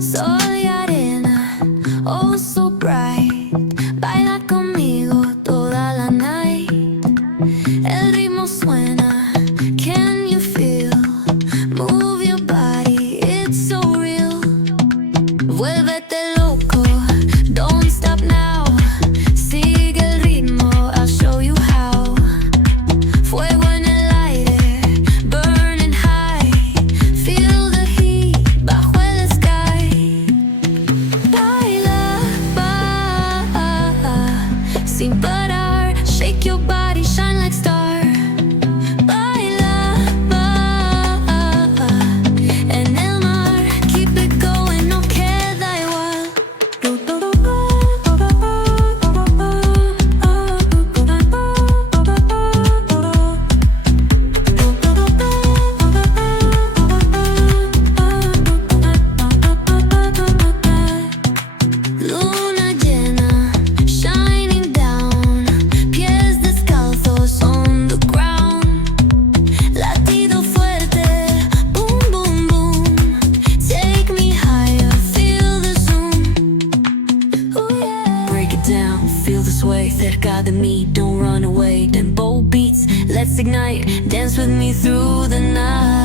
Soy arena, oh so bright. Baila conmigo toda la night. El ritmo suena, can you feel? Move your body, it's so real. Vuélvete loco, don't stop now. Sigue el ritmo, I'll show you how. Fuego en el aire, burning high. Feel the heat bajo el sky. Baila, sin parar. Shake your body, shine like star. Baila, en el mar. Keep it going, no queda igual. Luna llena, shining down. Pies descalzos on the ground. Latido fuerte, boom, boom, boom. Take me higher, feel the zoom. Ooh, yeah. Break it down, feel the sway. Cerca de mí, don't run away. Tempo beats, let's ignite. Dance with me through the night.